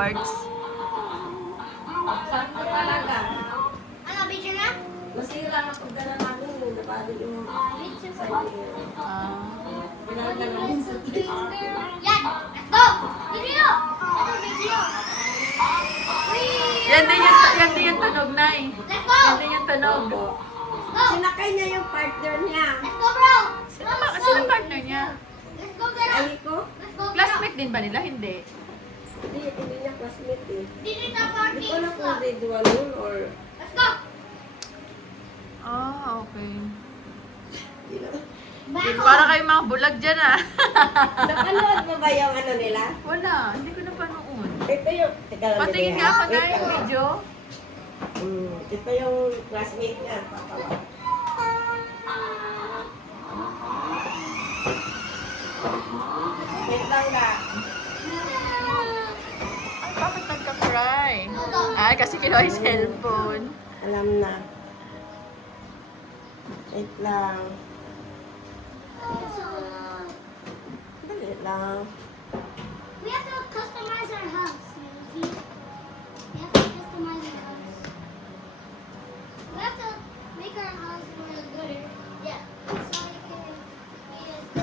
shorts. Sakto talaga. Ano, video na? Masira ang pagdala namin yung nabali yung side mirror. Pinalaga namin sa Yan! Let's go! Video! Ito, video! Yan din yung tunog, Nay. Let's go! Yan din yung tunog. Go! Sinakay niya yung partner niya. Let's go, bro! Sino partner niya? Let's go, girl! Ay ko? Let's go, girl! Classmate din ba nila? Hindi. Hindi niya classmate eh. Dito na Hindi ko parking. alam kung grade 1 yun or... Let's go! Ah, okay. Back Para kayo mga bulag dyan, ah. Napanood mo ba yung ano nila? Wala, hindi ko napanood. Ito yung... Teka lang, Patingin bebe, nga ha? ako na Wait yung lang. video. Ito yung classmate niya. Wait lang na. Ay, bakit nagka-cry? Ay, kasi kinuha yung cellphone. Alam na. Wait lang. Dali lang. We have to customize our house, Rosie. We have to customize our house. We have to make our house more good. Yeah.